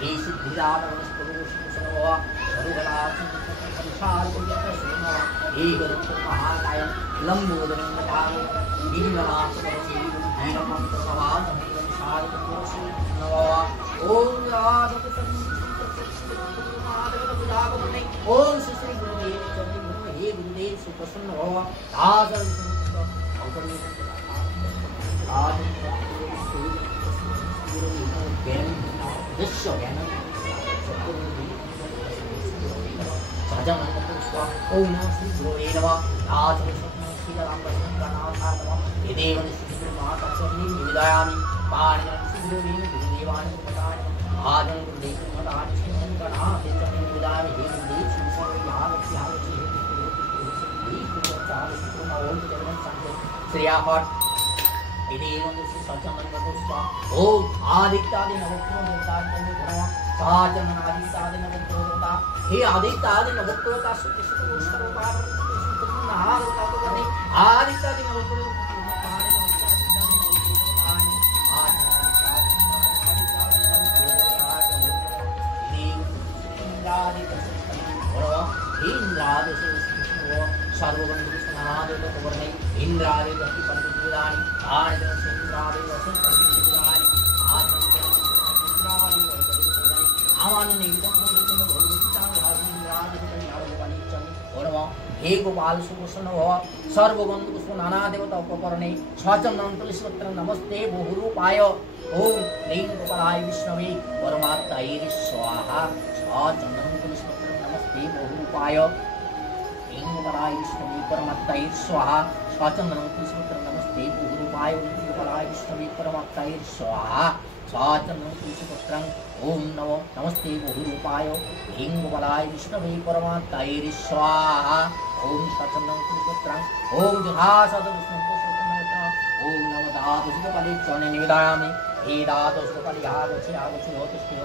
हे सिद्धिदानवनस्पतिभूषणो सर्वकलासंसारकुल्यतस्मा हे गरुडं महाकाय लंबोदरं नमामि नीलनाथपरशुं नीलकण्ठसमानं सारकुल्यतस्मा ओम राधकृष्ण ओम श्री गुरुदेव हे गुरुदेव सुप्रसन्न भव आदर विश्व ज्ञान ओम श्री गुरुवे नमः आदर श्री राम कृष्णनाथाय नमः देव श्री महातत्त्वनि निवेदयामि पाणिनं श्री गुरुवे गुरुदेवानि प्रदाय आदर गुरुदेव प्रदाय शंकरनाथ निवेदयामि हे गुरुदेव श्री श्रेयापट इदेवं सचनंदपुष्पा ओम आदित्यादि नवग्रहोतानि गुणः साचनादित्यादि नवग्रहोता हे आदित्यादि नवग्रहोता सुखसुखोष्ठरूपा नारदातोनि आदित्यादि नवग्रहोता सर्वबंधुस्नादेववर्णे इंद्रादेव पंडितानि आनंद सिंहादेव संपत्तिदानि हे गोपाल सुप्रसन्न भव सर्वबंधु नाना देवता उपकरणे स्वचंदन तुलसीपत्र नमस्ते बहुरूपाय ओम ह्रीं गोपालाय विष्णवे परमात्मने स्वाहा स्वचंदन तुलसीपत्र नमस्ते बहुरूपाय गोपालाय विष्णवे परमात्मने स्वाहा स्वचंदनं तुलसीपत्र नमस्ते बहुरूपाय गोपालाय विष्णवे परमात्मने स्वाहा स्वचंदनं तुलसीपत्रं ओम नमो नमस्ते बहुरूपाय ह्रीं गोपालाय विष्णवे परमात्मने स्वाहा ओम स्वचंदनं तुलसीपत्रं ओम जुहासद विष्णुपुष्पं ओम नमो दातुष्पले चरणे निवेदयामि हे दातुष्पले आगच्छ होतुष्टे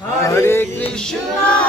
Hare Krishna